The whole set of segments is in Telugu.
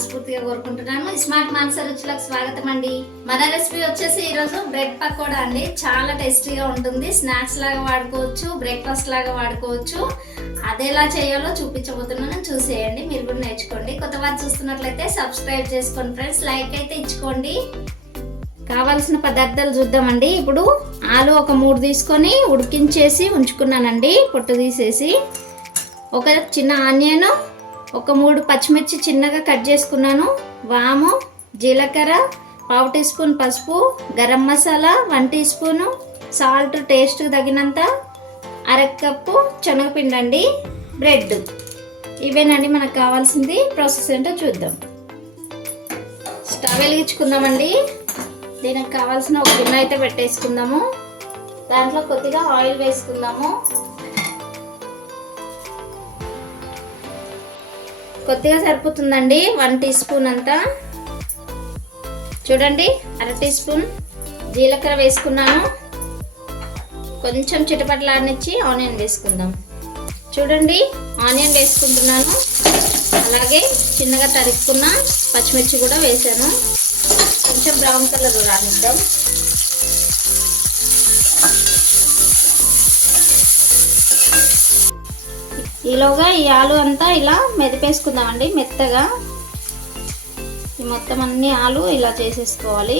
మనస్ఫూర్తిగా కోరుకుంటున్నాను. స్మార్ట్ మానస రుచులకు స్వాగతం అండి. మన రెసిపీ వచ్చేసి ఈరోజు బ్రెడ్ పకోడా అండి. చాలా టేస్టీగా ఉంటుంది. స్నాక్స్ లాగా వాడుకోవచ్చు, బ్రేక్ఫాస్ట్ లాగా వాడుకోవచ్చు. అది ఎలా చేయాలో చూపించబోతున్నాను, చూసేయండి. మీరు కూడా నేర్చుకోండి. కొత్త వారు చూస్తున్నట్లయితే సబ్స్క్రైబ్ చేసుకోండి ఫ్రెండ్స్. లైక్ అయితే ఇచ్చుకోండి. కావాల్సిన పదార్థాలు చూద్దామండి. ఇప్పుడు ఆలు ఒక 3 తీసుకొని ఉడికించేసి ఉంచుకున్నానండి, పొట్టు తీసేసి. ఒక చిన్న ఆనియన్, ఒక 3 పచ్చిమిర్చి చిన్నగా కట్ చేసుకున్నాను. వాము, జీలకర్ర, 1/2 టీ స్పూన్ పసుపు, garam masala 1 teaspoon, salt టేస్ట్కి తగినంత, 1/2 కప్పు శనగపిండి అండి, బ్రెడ్. ఇవేనండి మనకు కావాల్సింది. ప్రాసెస్ ఏంటో చూద్దాం. స్టవ్ వెలిగించుకుందామండి. దీనికి కావాల్సిన ఒక గిన్నె అయితే పెట్టేసుకుందాము. దాంట్లో కొద్దిగా ఆయిల్ వేసుకుందాము. కొద్దిగా సరిపోతుందండి, 1 టీ స్పూన్ అంతా. చూడండి, 1/2 టీ స్పూన్ జీలకర్ర వేసుకున్నాను. కొంచెం చిటపటలాడనిచ్చి ఆనియన్ వేసుకుందాం. చూడండి, ఆనియన్ వేసుకుంటున్నాను. అలాగే చిన్నగా తరుక్కున్న పచ్చిమిర్చి కూడా వేసాను. కొంచెం బ్రౌన్ కలర్ రానిద్దాం. ఈలోగా ఈ ఆలు అంతా ఇలా మెదిపేసుకుందామండి మెత్తగా. ఈ మొత్తం అన్ని ఆలు ఇలా చేసేసుకోవాలి.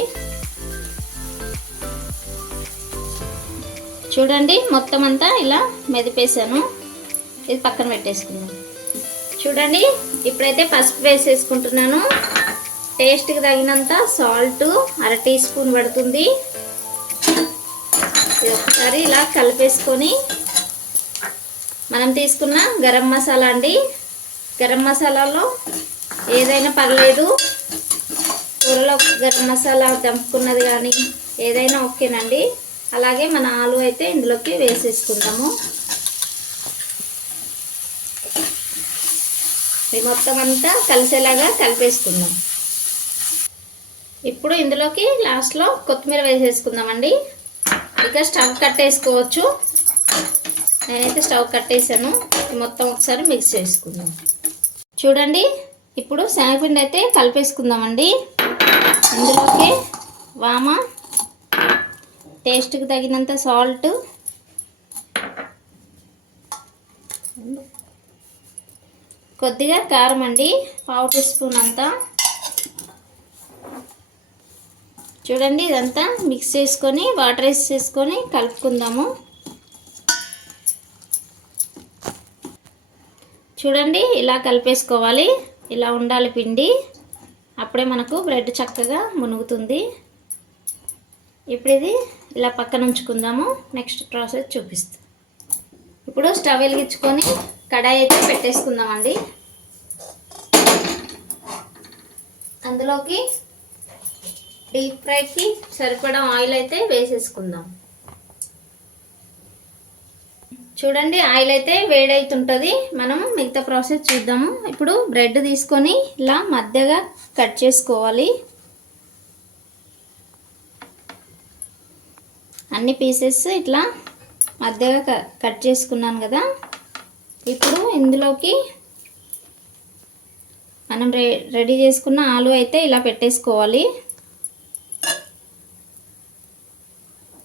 చూడండి, మొత్తం అంతా ఇలా మెదిపేసాను. ఇది పక్కన పెట్టేసుకుందాం. చూడండి, ఇప్పుడైతే పసుపు వేసేసుకుంటున్నాను. టేస్ట్కి తగినంత సాల్ట్ 1/2 టీ స్పూన్ పడుతుంది. ఇది ఒకసారి ఇలా కలిపేసుకొని మనం తీసుకున్న గరం మసాలా అండి. గరం మసాలాలో ఏదైనా పర్లేదు, కూరలో గరం మసాలా దంపుకున్నది కానీ ఏదైనా ఓకేనండి. అలాగే మన ఆలు అయితే ఇందులోకి వేసేసుకుంటాము. ఇది మొత్తం అంతా కలిసేలాగా కలిపేసుకుందాం. ఇప్పుడు ఇందులోకి లాస్ట్లో కొత్తిమీర వేసేసుకుందామండి. ఇక స్టవ్ కట్టేసుకోవచ్చు. నేనైతే స్టవ్ కట్టేసాను. మొత్తం ఒకసారి మిక్స్ చేసుకుందాం. చూడండి, ఇప్పుడు శనగపిండి అయితే కలిపేసుకుందామండి. ఇందులోకి వామ, టేస్ట్కి తగినంత సాల్ట్, కొద్దిగా కారం అండి, 1/2 టీ స్పూన్ అంతా. చూడండి, ఇదంతా మిక్స్ చేసుకొని వాటర్ వేసేసుకొని కలుపుకుందాము. చూడండి, ఇలా కలిపేసుకోవాలి. ఇలా ఉండాలి పిండి. అప్పుడే మనకు బ్రెడ్ చక్కగా మునుగుతుంది. ఇప్పుడు ఇది ఇలా పక్కన ఉంచుకుందాము. నెక్స్ట్ ప్రాసెస్ చూపిస్తాం. ఇప్పుడు స్టవ్ వెలిగించుకొని కడాయి అయితే పెట్టేసుకుందామండి. అందులోకి డీప్ ఫ్రైకి సరిపడా ఆయిల్ అయితే వేసేసుకుందాం. చూడండి, ఆయిల్ అయితే వేడైతుంటుంది. మనం మిగతా ప్రాసెస్ చూద్దాము. ఇప్పుడు బ్రెడ్ తీసుకొని ఇలా మధ్యగా కట్ చేసుకోవాలి. అన్ని పీసెస్ ఇట్లా మధ్యగా కట్ చేసుకున్నాను కదా. ఇప్పుడు ఇందులోకి మనం రెడీ చేసుకున్న ఆలు అయితే ఇలా పెట్టేసుకోవాలి.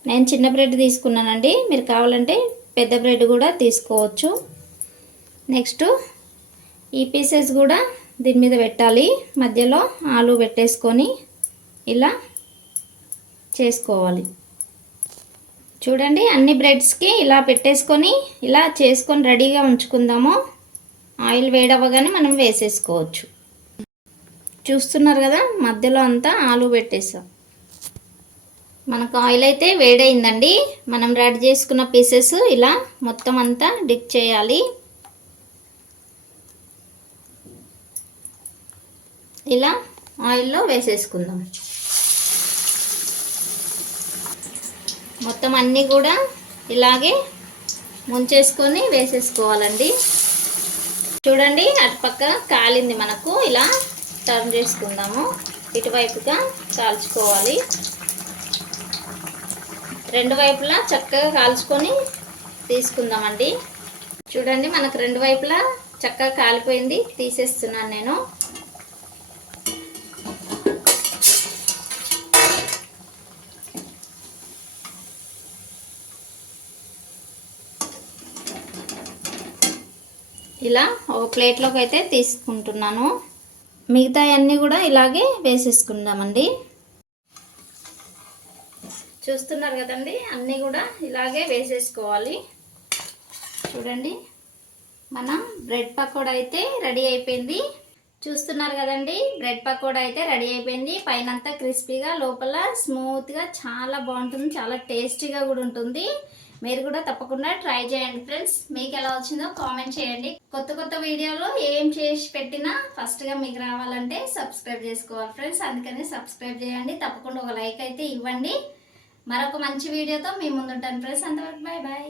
నేను చిన్న బ్రెడ్ తీసుకున్నానండి. మీరు కావాలంటే పెద్ద బ్రెడ్ కూడా తీసుకోవచ్చు. నెక్స్ట్ ఈ పీసెస్ కూడా దీని మీద పెట్టాలి. మధ్యలో ఆలు పెట్టేసుకొని ఇలా చేసుకోవాలి. చూడండి, అన్ని బ్రెడ్స్కి ఇలా పెట్టేసుకొని ఇలా చేసుకొని రెడీగా ఉంచుకుందాము. ఆయిల్ వేడవ్వగానే మనం వేసేసుకోవచ్చు. చూస్తున్నారు కదా, మధ్యలో అంతా ఆలు పెట్టేసాం. మనకు ఆయిల్ అయితే వేడైందండి. మనం రెడీ చేసుకున్న పీసెస్ ఇలా మొత్తం అంతా డిప్ చేయాలి. ఇలా ఆయిల్లో వేసేసుకుందాం. మొత్తం అన్నీ కూడా ఇలాగే ముంచేసుకొని వేసేసుకోవాలండి. చూడండి, అటుపక్క కాలింది మనకు. ఇలా టర్న్ చేసుకుందాము. ఇటువైపుగా కాల్చుకోవాలి. 2 వైపులా చక్కగా కాల్చుకొని తీసుకుందామండి. చూడండి, మనకు 2 వైపులా చక్కగా కాలిపోయింది. తీసేస్తున్నాను నేను. ఇలా ఒక ప్లేట్లోకి అయితే తీసుకుంటున్నాను. మిగతా అన్నీ కూడా ఇలాగే వేసేసుకుందామండి. చూస్తున్నారు కదండి, అన్నీ కూడా ఇలాగే వేసేసుకోవాలి. చూడండి, మన బ్రెడ్ పకోడా అయితే రెడీ అయిపోయింది. చూస్తున్నారు కదండి, బ్రెడ్ పకోడా అయితే రెడీ అయిపోయింది. పైన అంతా క్రిస్పీగా, లోపల స్మూత్గా చాలా బాగుంటుంది, చాలా టేస్టీగా కూడా ఉంటుంది. మీరు కూడా తప్పకుండా ట్రై చేయండి ఫ్రెండ్స్. మీకు ఎలా వచ్చిందో కామెంట్ చేయండి. కొత్త కొత్త వీడియోలో ఏం చేసి పెట్టినా ఫస్ట్గా మీకు రావాలంటే సబ్స్క్రైబ్ చేసుకోవాలి ఫ్రెండ్స్. అందుకని సబ్స్క్రైబ్ చేయండి, తప్పకుండా ఒక లైక్ అయితే ఇవ్వండి. మరొక మంచి వీడియోతో మీ ముందుంటాను ఫ్రెండ్స్. అంతవరకు బాయ్ బాయ్.